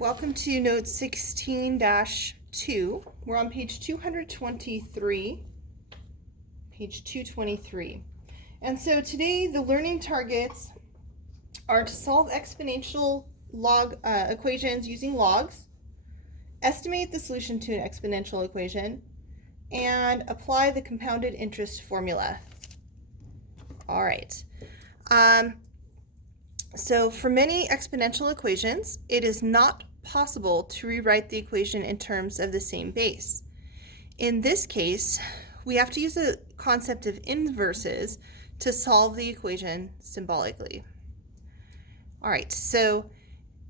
Welcome to note 16-2. We're on page 223. Page 223. And so today the learning targets are to solve exponential log equations using logs, estimate the solution to an exponential equation, and apply the compounded interest formula. All right. So for many exponential equations, it is not possible to rewrite the equation in terms of the same base. In this case, we have to use the concept of inverses to solve the equation symbolically. All right, so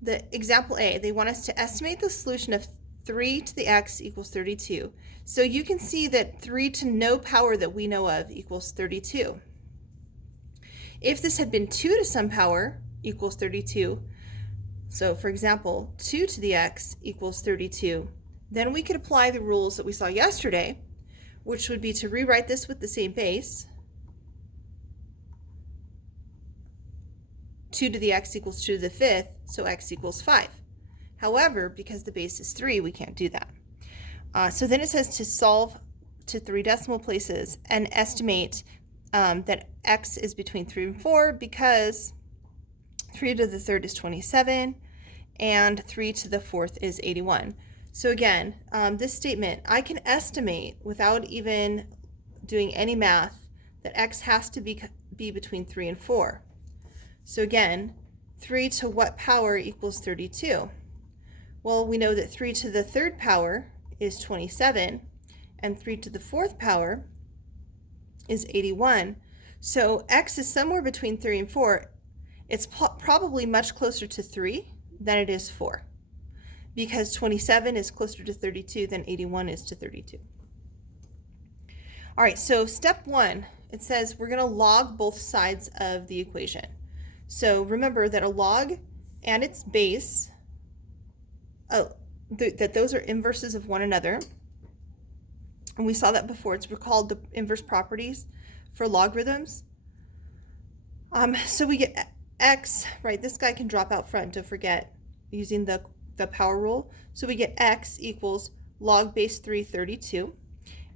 the example A, they want us to estimate the solution of 3 to the x equals 32. So you can see that 3 to no power that we know of equals 32. If this had been 2 to some power equals 32, so for example, 2 to the x equals 32, then we could apply the rules that we saw yesterday, which would be to rewrite this with the same base. 2 to the x equals 2 to the fifth, so x equals 5. However, because the base is 3, we can't do that. So then it says to solve to 3 decimal places and estimate that x is between 3 and 4 because 3 to the third is 27 and 3 to the fourth is 81. So again, this statement, I can estimate without even doing any math that x has to be between 3 and 4. So again, 3 to what power equals 32? Well, we know that 3 to the third power is 27 and 3 to the fourth power is 81. So x is somewhere between 3 and 4. It's probably much closer to 3 than it is 4 because 27 is closer to 32 than 81 is to 32. All right, so step 1, it says we're going to log both sides of the equation. So remember that a log and its base, that those are inverses of one another. And we saw that before. It's called the inverse properties for logarithms. So we get x, right? This guy can drop out front, don't forget, using the power rule. So we get x equals log base 3, 32.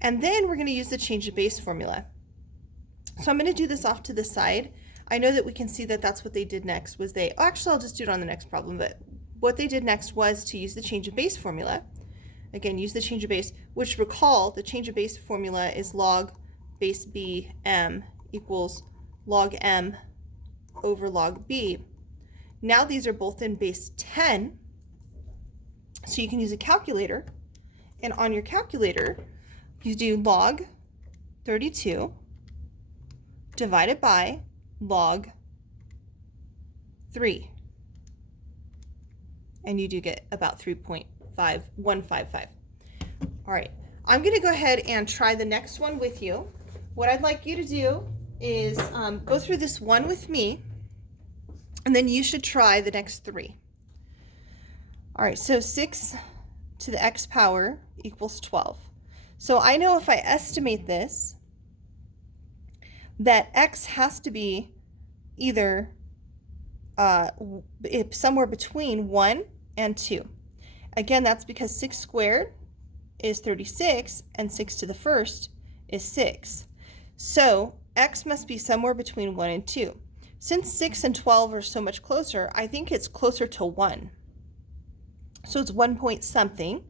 And then we're going to use the change of base formula. So I'm going to do this off to the side. I know that we can see that that's what they did next was actually I'll just do it on the next problem, but what they did next was to use the change of base formula. Again, use the change of base, which recall the change of base formula is log base b m equals log m over log b. Now these are both in base 10, so you can use a calculator, and on your calculator you do log 32 divided by log 3, and you do get about 3.5155. All right, I'm going to go ahead and try the next one with you. What I'd like you to do is go through this one with me, and then you should try the next 3. All right, so 6 to the x power equals 12. So I know if I estimate this, that x has to be either somewhere between 1 and 2. Again, that's because 6 squared is 36 and 6 to the first is 6. So x must be somewhere between 1 and 2. Since 6 and 12 are so much closer, I think it's closer to 1. So it's 1 point something,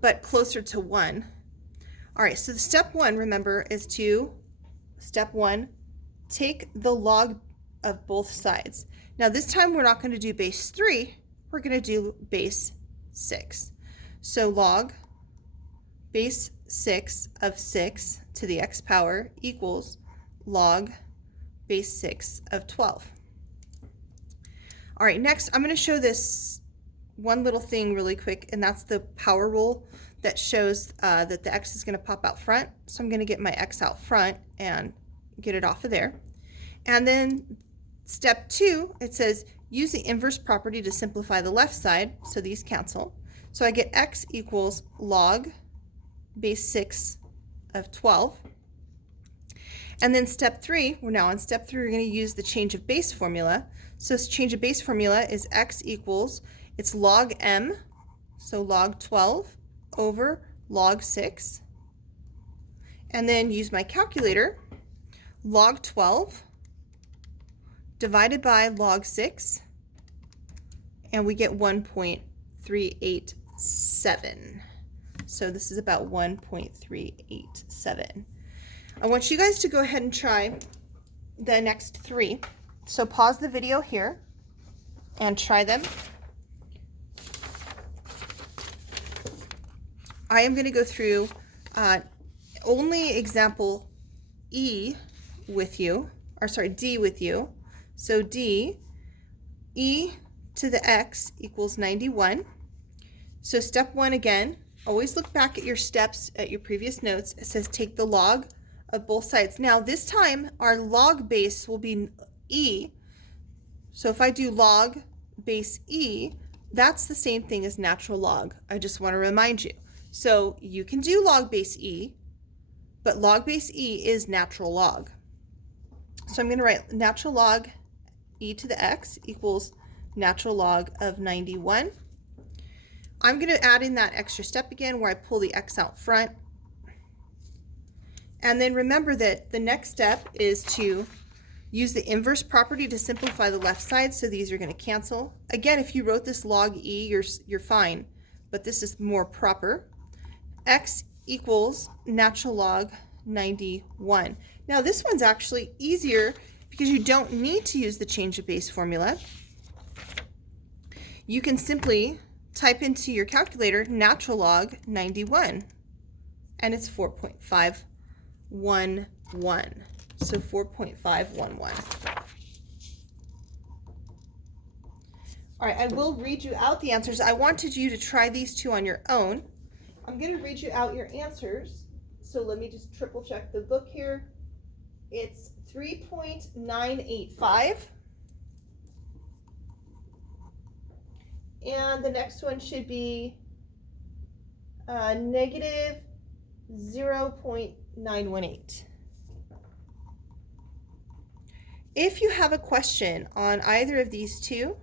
but closer to 1. All right, so step 1, remember, is to, step 1, take the log of both sides. Now this time we're not going to do base 3, we're going to do base 6. So log base 6 of 6 to the x power equals log base 6 of 12. All right, next I'm going to show this one little thing really quick, and that's the power rule that shows that the x is going to pop out front. So I'm going to get my x out front and get it off of there. And then step 2, it says use the inverse property to simplify the left side, so these cancel. So I get x equals log base 6 of 12. And then step 3, we're now on step 3, we're going to use the change of base formula. So change of base formula is x equals, It's log m, so log 12 over log 6. And then use my calculator, log 12 divided by log 6, and we get 1.387. So this is about 1.387. I want you guys to go ahead and try the next 3. So pause the video here and try them. I am going to go through only example E with you, or sorry, D with you. So D, e to the x equals 91. So step 1 again, always look back at your steps at your previous notes. It says take the log of both sides. Now this time our log base will be e. So if I do log base e, that's the same thing as natural log. I just want to remind you. So you can do log base e, but log base e is natural log. So I'm going to write natural log e to the x equals natural log of 91. I'm going to add in that extra step again where I pull the x out front. And then remember that the next step is to use the inverse property to simplify the left side, so these are going to cancel. Again, if you wrote this log e, you're fine, but this is more proper. X equals natural log 91. Now this one's actually easier because you don't need to use the change of base formula. You can simply type into your calculator natural log 91, and it's 4.511. So 4.511. All right, I will read you out the answers. I wanted you to try these 2 on your own. I'm going to read you out your answers. So let me just triple check the book here. It's 3.985. And the next one should be negative 0.918. If you have a question on either of these 2,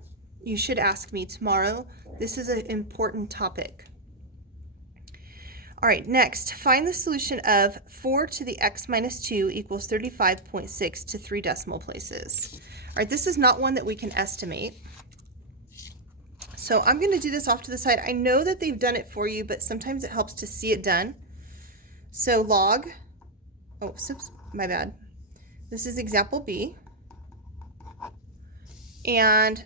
you should ask me tomorrow. This is an important topic. All right, next, find the solution of 4 to the x minus 2 equals 35.6 to 3 decimal places. All right, this is not one that we can estimate. So I'm going to do this off to the side. I know that they've done it for you, but sometimes it helps to see it done. So log, oh, oops, my bad. This is example B. And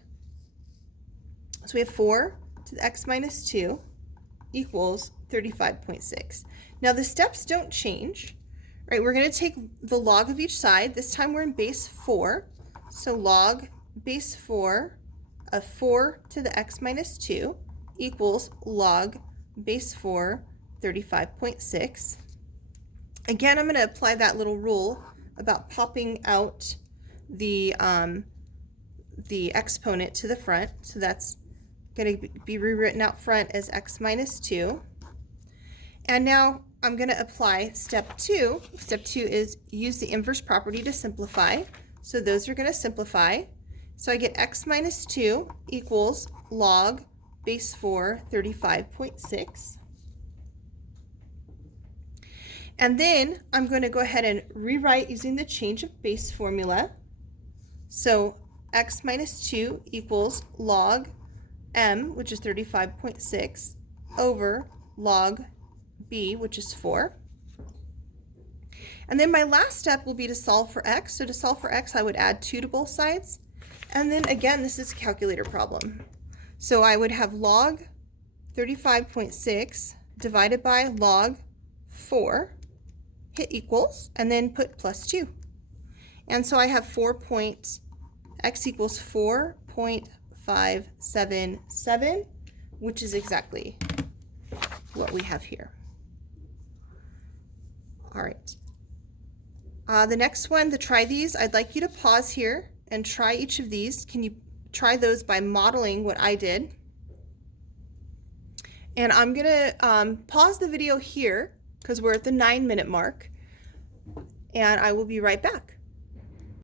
so we have 4 to the x minus 2 equals 35.6. Now the steps don't change, right? We're going to take the log of each side. This time we're in base 4. So log base 4 of 4 to the x minus 2 equals log base 4, 35.6. Again, I'm going to apply that little rule about popping out the exponent to the front. So that's going to be rewritten out front as x minus 2. And now I'm going to apply step 2. Step 2 is use the inverse property to simplify. So those are going to simplify. So I get x minus 2 equals log base 4, 35.6. And then I'm going to go ahead and rewrite using the change of base formula. So x minus 2 equals log m, which is 35.6, over log b, which is 4. And then my last step will be to solve for x. So to solve for x, I would add 2 to both sides. And then again, this is a calculator problem. So I would have log 35.6 divided by log 4, hit equals, and then put plus 2. And so I have x equals 4.577, which is exactly what we have here. All right. The next one, to try these, I'd like you to pause here and try each of these. Can you try those by modeling what I did? And I'm going to pause the video here because we're at the 9-minute mark, and I will be right back.